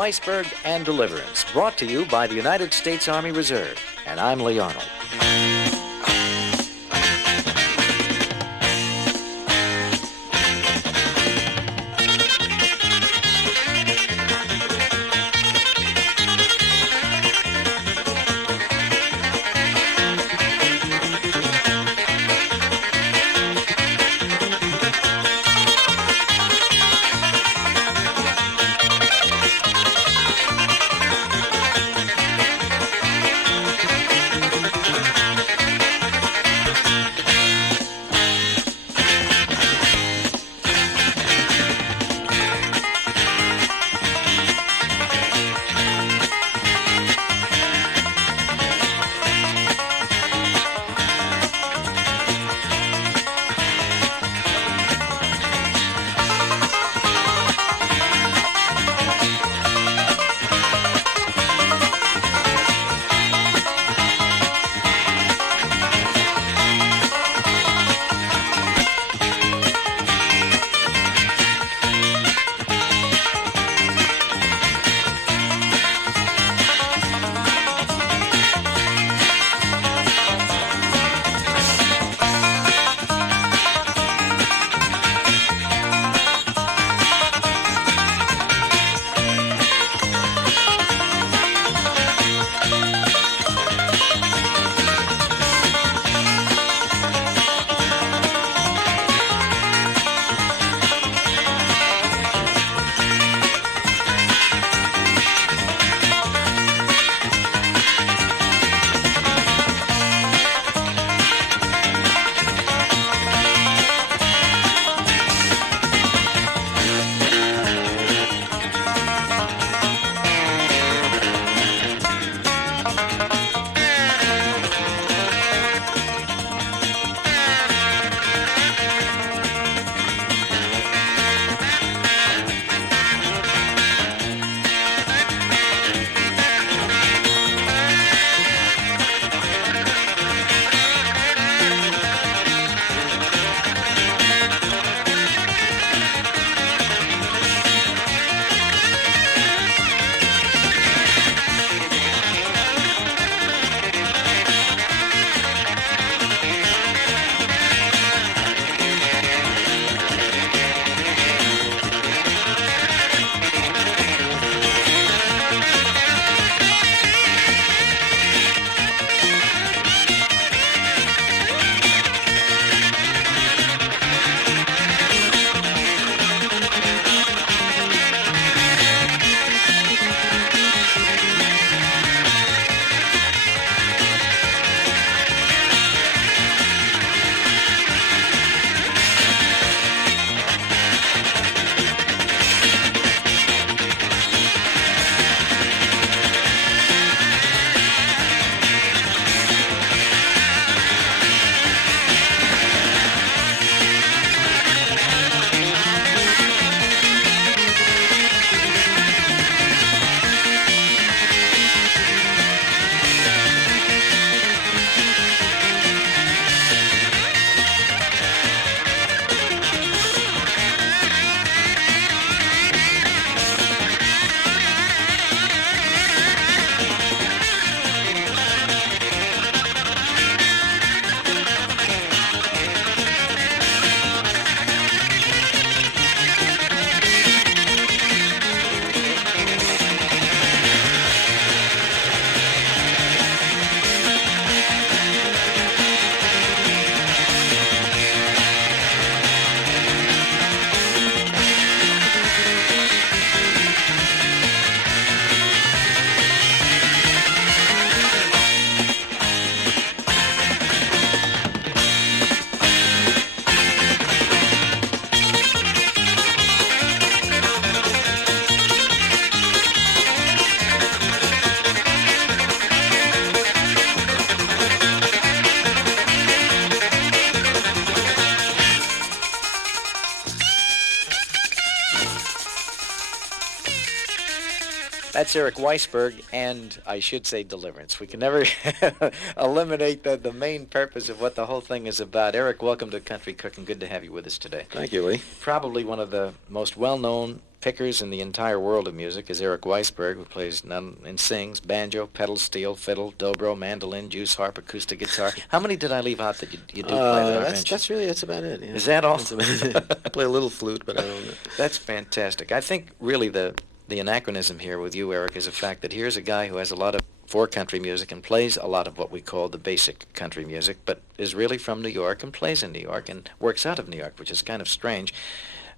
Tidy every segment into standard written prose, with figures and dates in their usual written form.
Weissberg and Deliverance, brought to you by the United States Army Reserve. And I'm Lee Arnold. That's Eric Weissberg, and I should say Deliverance. We can never eliminate the main purpose of what the whole thing is about. Eric, welcome to Country Cookin'. Good to have you with us today. Thank you, Lee. Probably one of the most well-known pickers in the entire world of music is Eric Weissberg, who plays and sings banjo, pedal steel, fiddle, dobro, mandolin, juice harp, acoustic guitar. How many did I leave out that you do play that I mentioned? That's about it. Yeah. Is that all? That's about it. I play a little flute, but I don't. That's fantastic. I think really the anachronism here with you, Eric, is the fact that here's a guy who has a lot of for country music and plays a lot of what we call the basic country music, but is really from New York and plays in New York and works out of New York, which is kind of strange,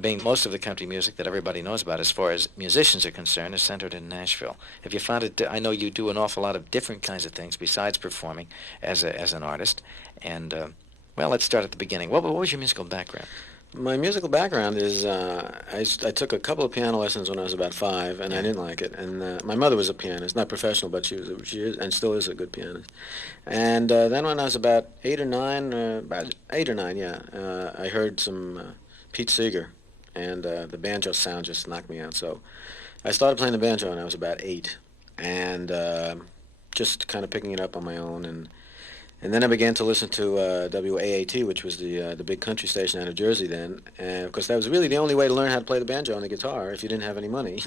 being most of the country music that everybody knows about as far as musicians are concerned is centered in Nashville. Have you found it, I know you do an awful lot of different kinds of things besides performing as an artist, and well, let's start at the beginning. What was your musical background? My musical background is I took a couple of piano lessons when I was about 5, and I didn't like it. And my mother was a pianist, not professional, but she is and still is a good pianist. And then when I was about 8 or 9, I heard some Pete Seeger, and the banjo sound just knocked me out. So I started playing the banjo when I was about 8, and just kind of picking it up on my own. And then I began to listen to WAAT, which was the big country station out of Jersey then. And of course, that was really the only way to learn how to play the banjo and the guitar if you didn't have any money,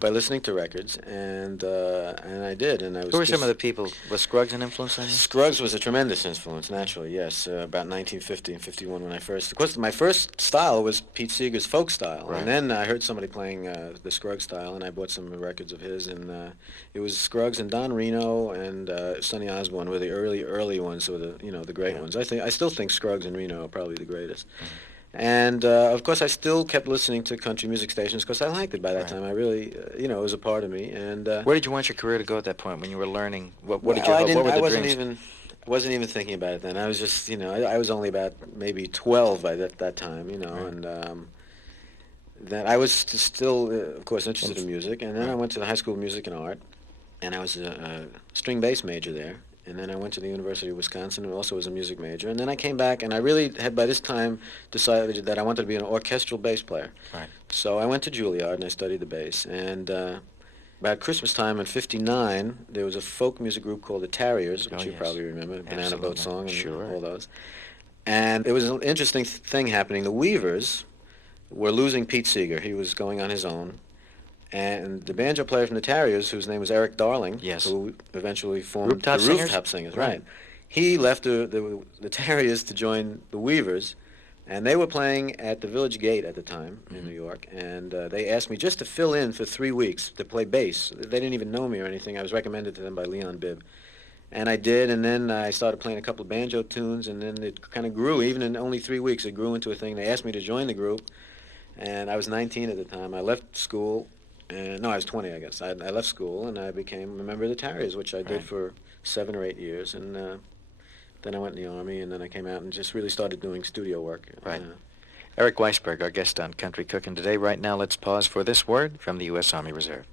by listening to records. And I did. And I was. Who were some of the people? Was Scruggs an influence on you? Scruggs was a tremendous influence, naturally. Yes, about 1950 and 51 when I first. Of course, my first style was Pete Seeger's folk style, right. And then I heard somebody playing the Scruggs style, and I bought some records of his, and it was Scruggs and Don Reno and Sonny Osborne were the early ones, or the great ones. I still think Scruggs and Reno are probably the greatest. Mm-hmm. And of course, I still kept listening to country music stations because I liked it by that time. I really, it was a part of me. And where did you want your career to go at that point when you were learning? What were the dreams? I wasn't even thinking about it then. I was just, I was only about maybe 12 by that time, right. And that I was still, of course, interested in music. And then I went to the High School of Music and Art, and I was a string bass major there. And then I went to the University of Wisconsin and also was a music major. And then I came back, and I really had by this time decided that I wanted to be an orchestral bass player. Right. So I went to Juilliard and I studied the bass. And about Christmas time in '59, there was a folk music group called the Tarriers, which you probably remember, Banana Boat Song and all those. And there was an interesting thing happening. The Weavers were losing Pete Seeger. He was going on his own. And the banjo player from the Tarriers, whose name was Eric Darling, who eventually formed the Rooftop Singers, right? He left the Tarriers to join the Weavers, and they were playing at the Village Gate at the time in New York, and they asked me just to fill in for 3 weeks to play bass. They didn't even know me or anything. I was recommended to them by Leon Bibb. And I did, and then I started playing a couple of banjo tunes, and then it kind of grew. Even in only 3 weeks, it grew into a thing. They asked me to join the group, and I was 19 at the time. I left school. No, I was 20, I guess. I left school, and I became a member of the Tarriers, which I did for 7 or 8 years. And then I went in the Army, and then I came out and just really started doing studio work. Right. Eric Weissberg, our guest on Country Cookin' today. Right now, let's pause for this word from the U.S. Army Reserve.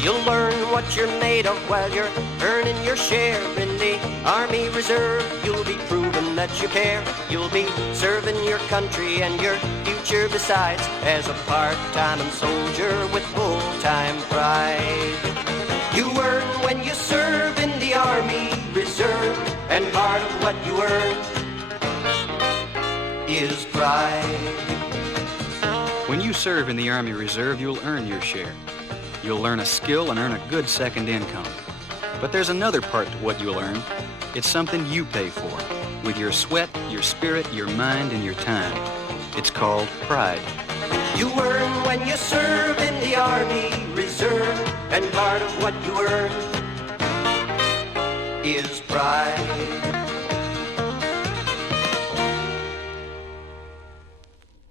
You'll learn what you're made of while you're earning your share in the Army Reserve. You'll be proving that you care. You'll be serving your country and your future besides as a part-time soldier with full-time pride. You earn when you serve in the Army Reserve, and part of what you earn is pride. When you serve in the Army Reserve, you'll earn your share. You'll learn a skill and earn a good second income. But there's another part to what you'll earn. It's something you pay for, with your sweat, your spirit, your mind, and your time. It's called pride. You earn when you serve in the Army Reserve, and part of what you earn is pride.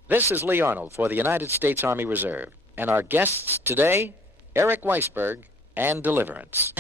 This is Lee Arnold for the United States Army Reserve, and our guests today, Eric Weissberg and Deliverance.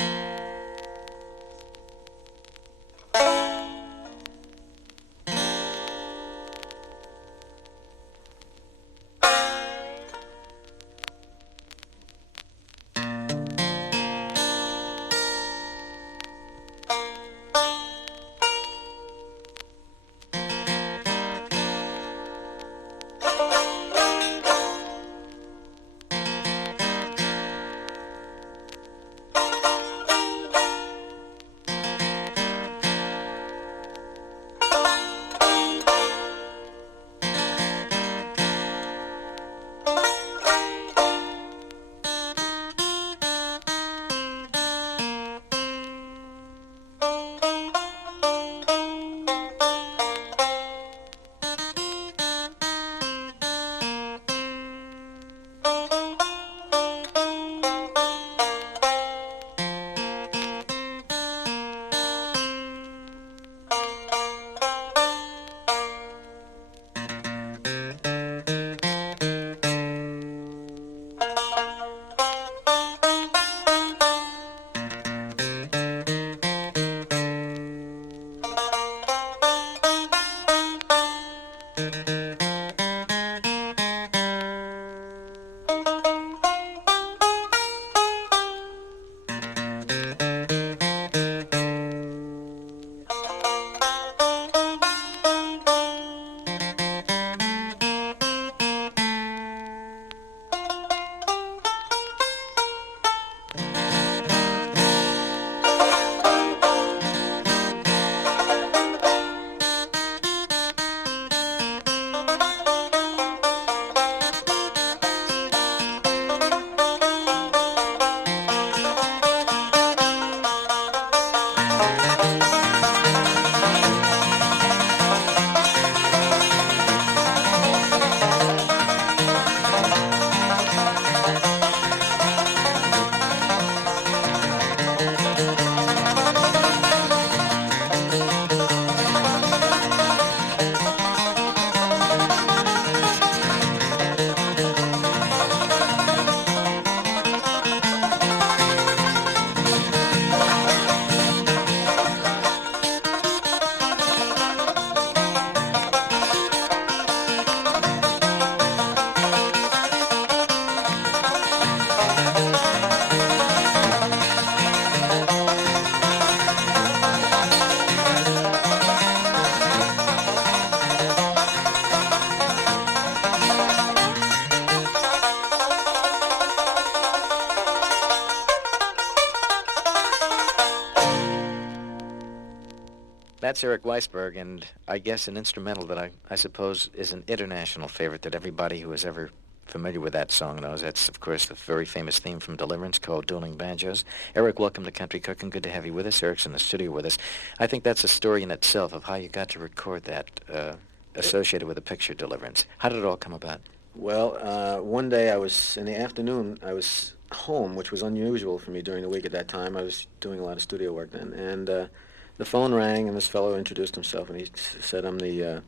That's Eric Weissberg, and I guess an instrumental that I suppose is an international favorite that everybody who is ever familiar with that song knows. That's, of course, the very famous theme from Deliverance called Dueling Banjos. Eric, welcome to Country Cookin'. Good to have you with us. Eric's in the studio with us. I think that's a story in itself of how you got to record that associated with the picture Deliverance. How did it all come about? Well, one day in the afternoon, I was home, which was unusual for me during the week at that time. I was doing a lot of studio work then, and the phone rang, and this fellow introduced himself, and he said, I'm the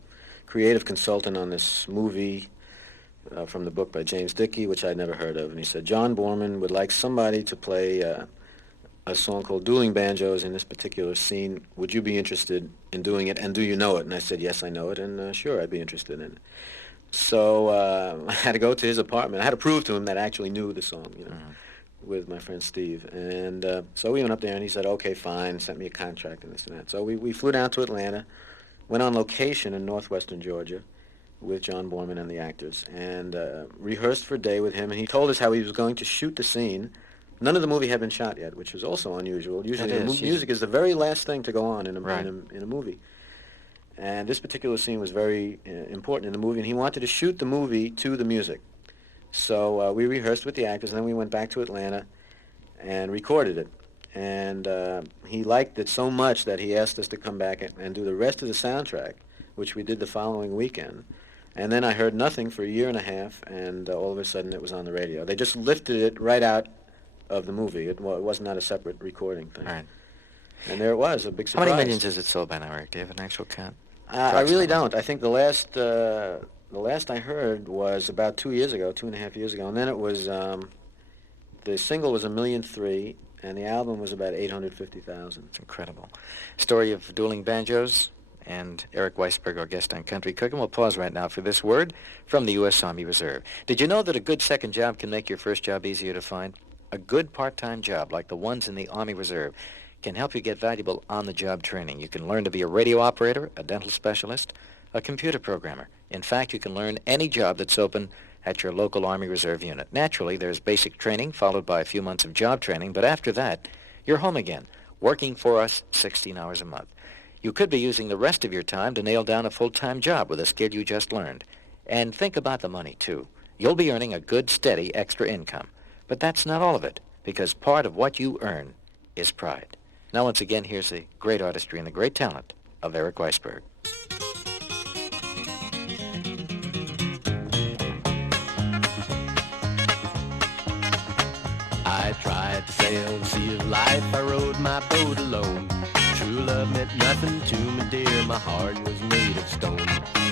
creative consultant on this movie from the book by James Dickey, which I'd never heard of. And he said, John Borman would like somebody to play a song called Dueling Banjos in this particular scene. Would you be interested in doing it, and do you know it? And I said, yes, I know it, and sure, I'd be interested in it. So I had to go to his apartment. I had to prove to him that I actually knew the song, with my friend Steve. And so we went up there, and he said, okay, fine, sent me a contract and this and that. So we flew down to Atlanta, went on location in northwestern Georgia with John Borman and the actors, and rehearsed for a day with him. And he told us how he was going to shoot the scene. None of the movie had been shot yet, which was also unusual. Usually music is the very last thing to go on in a movie. And this particular scene was very important in the movie, and he wanted to shoot the movie to the music. So we rehearsed with the actors, and then we went back to Atlanta and recorded it. And he liked it so much that he asked us to come back and do the rest of the soundtrack, which we did the following weekend. And then I heard nothing for a year and a half, and all of a sudden it was on the radio. They just lifted it right out of the movie. It was not a separate recording thing. Right. And there it was, a big surprise. How many millions has it sold by now, Eric? Do you have an actual count? I really don't. I think the last I heard was about 2 years ago, 2.5 years ago, and then it was the single was 1.3 million, and the album was about 850,000. It's incredible. Story of Dueling Banjos and Eric Weissberg, our guest on Country Cookin'. We'll pause right now for this word from the U.S. Army Reserve. Did you know that a good second job can make your first job easier to find? A good part-time job like the ones in the Army Reserve can help you get valuable on-the-job training. You can learn to be a radio operator, a dental specialist, a computer programmer. In fact, you can learn any job that's open at your local Army Reserve unit. Naturally, there's basic training followed by a few months of job training, but after that, you're home again, working for us 16 hours a month. You could be using the rest of your time to nail down a full-time job with a skill you just learned. And think about the money, too. You'll be earning a good, steady extra income. But that's not all of it, because part of what you earn is pride. Now, once again, here's the great artistry and the great talent of Eric Weissberg. I tried to sail the sea of life, I rowed my boat alone. True love meant nothing to me, dear, my heart was made of stone.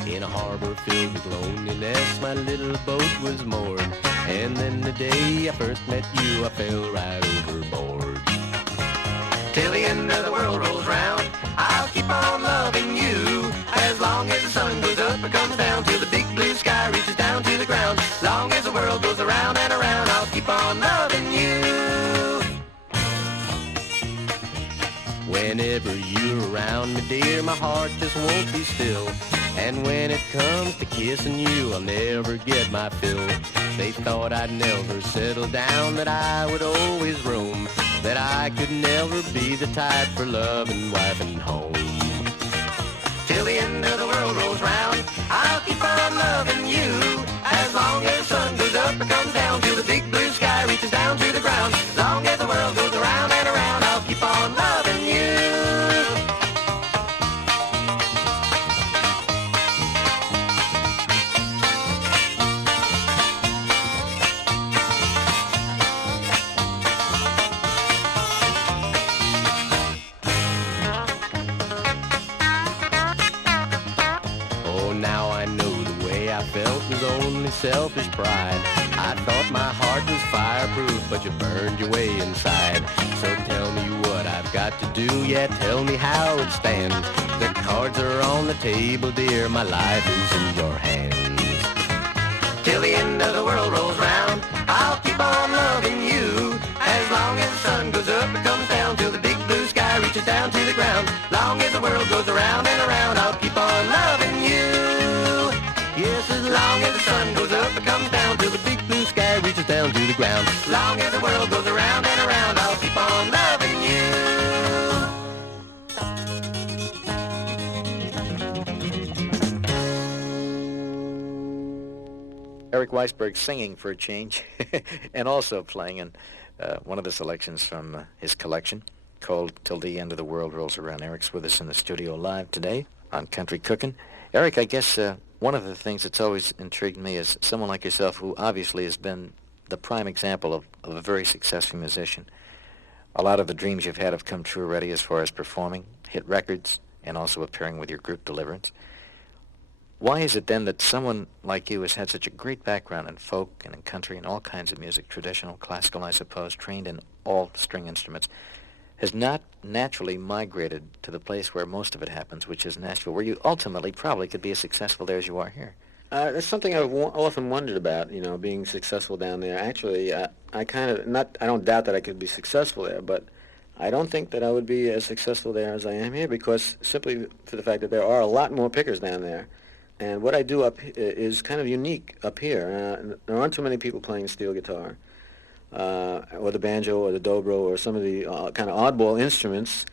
In a harbor filled with loneliness, my little boat was moored. And then the day I first met you, I fell right overboard. Till the end of the world rolls round, I'll keep on loving you. As long as the sun goes up or comes down, till the big blue sky reaches down to the ground. Long as the world goes around and around, I'll keep on loving you. Whenever you're around me, dear, my heart just won't be still. And when it comes to kissing you, I'll never get my fill. They thought I'd never settle down, that I would always roam, that I could never be the type for love and wife and home. Till the end of the world rolls round, I'll keep on loving you. As long as the sun goes up or comes down, till the big blue sky reaches down to the ground. Long as the world goes around and around, I'll keep on loving you. Selfish pride. I thought my heart was fireproof, but you burned your way inside. So tell me what I've got to do, yeah, tell me how it stands. The cards are on the table, dear, my life is in your hands. Till the end of the world rolls round, I'll keep on loving you. As long as the sun goes up and comes down, till the big blue sky reaches down to the ground. Long as the world goes around and around, I'll keep on loving you. Yes, as long as the sun goes up and comes down, till the big blue sky reaches down to the ground. Long as the world goes around and around, I'll keep on loving you. Weissberg singing for a change, and also playing in one of the selections from his collection called Till the End of the World Rolls Around. Eric's with us in the studio live today on Country Cookin'. Eric, I guess one of the things that's always intrigued me is someone like yourself who obviously has been the prime example of a very successful musician. A lot of the dreams you've had have come true already as far as performing, hit records, and also appearing with your group Deliverance. Why is it then that someone like you has had such a great background in folk and in country and all kinds of music, traditional, classical, I suppose, trained in all string instruments, has not naturally migrated to the place where most of it happens, which is Nashville, where you ultimately probably could be as successful there as you are here? That's something I've often wondered about, being successful down there. Actually, I don't doubt that I could be successful there, but I don't think that I would be as successful there as I am here, because simply for the fact that there are a lot more pickers down there. And what I do up is kind of unique up here. There aren't too many people playing steel guitar, or the banjo, or the dobro, or some of the kind of oddball instruments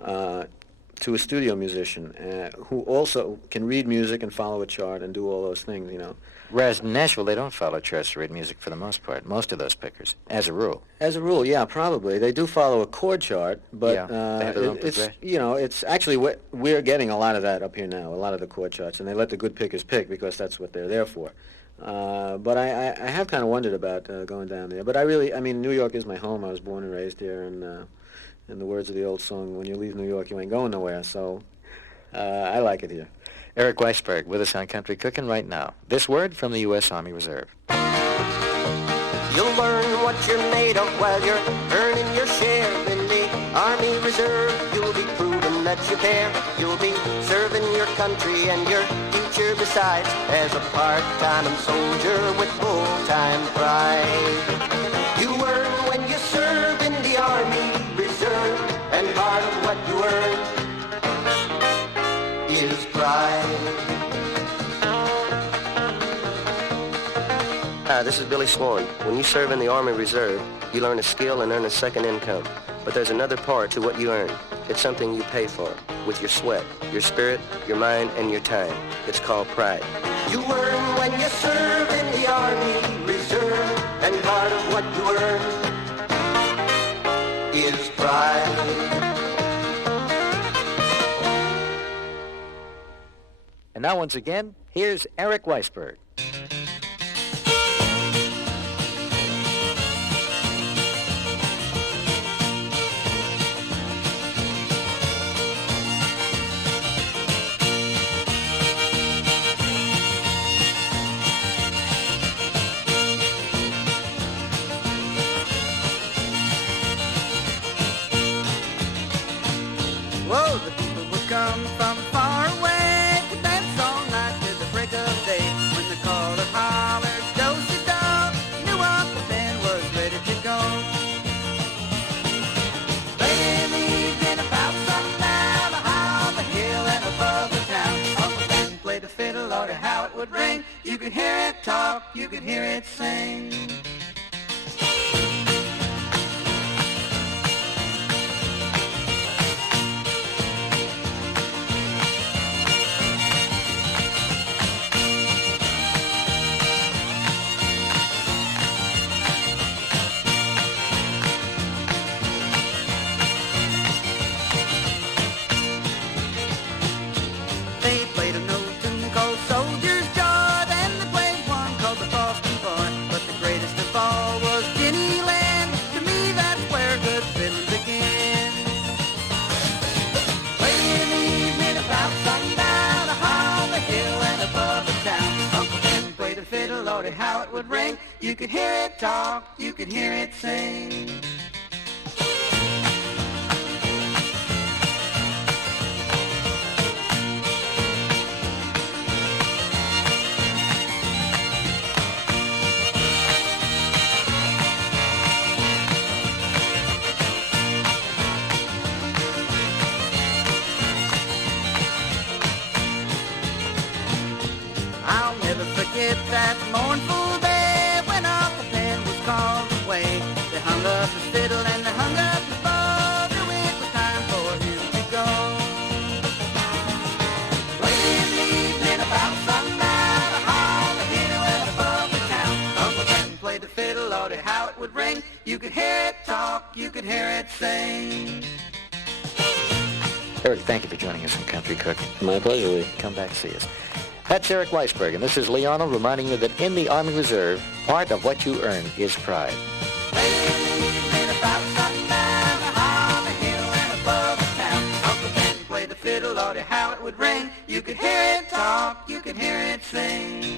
to a studio musician who also can read music and follow a chart and do all those things, Whereas in Nashville, they don't follow charts to read music for the most part, most of those pickers, as a rule. As a rule, yeah, probably. They do follow a chord chart, but Yeah, they have their own it's, progression. it's actually, we're getting a lot of that up here now, a lot of the chord charts, and they let the good pickers pick because that's what they're there for. But I have kind of wondered about going down there. But New York is my home. I was born and raised here, and in the words of the old song, when you leave New York, you ain't going nowhere. So I like it here. Eric Weissberg with us on Country Cookin' right now. This word from the U.S. Army Reserve. You'll learn what you're made of while you're earning your share in the Army Reserve. You'll be proving that you care. You'll be serving your country and your future besides as a part-time soldier with full-time pride. You earn when you serve in the Army Reserve, and part of what you earn is pride. Hi, this is Billy Swan. When you serve in the Army Reserve, you learn a skill and earn a second income. But there's another part to what you earn. It's something you pay for with your sweat, your spirit, your mind, and your time. It's called pride. You earn when you serve in the Army Reserve, and part of what you earn is pride. And now, once again, here's Eric Weissberg. Whoa, the people would come from far away to dance all night till the break of day. When the caller hollered, do-si-do, knew Uncle Ben was ready to go. Late in the evening, about sundown, high on the hill and above the town, Uncle Ben played the fiddle, Lordy, how it would ring. You could hear it talk, you could hear it sing. They played an old tune called Soldier's Joy, then they played one called the Boston Boy. But the greatest of all was Jenny Land. To me, that's where good fiddling began. Late in the evening, about sundown, high on the hill and above the town, Uncle Ben played a fiddle, Lordy, how it would ring. You could hear it talk, you could hear it sing. I'll never forget that mournful day when Uncle Ben was called away. They hung up the fiddle and they hung up the bow. It was time for him to go. Late in the evening, about sundown, high on the hill and above the town, everything. Eric, thank you for joining us on Country Cooking. My pleasure, Lee. Come back, see us. That's Eric Weissberg, and this is Lee Arnold reminding you that in the Army Reserve, part of what you earn is pride. Late in the evening, about sundown, on the hill and above the town, Uncle Ben played the fiddle, Lordy, how it would ring. You could hear it talk, you could hear it sing.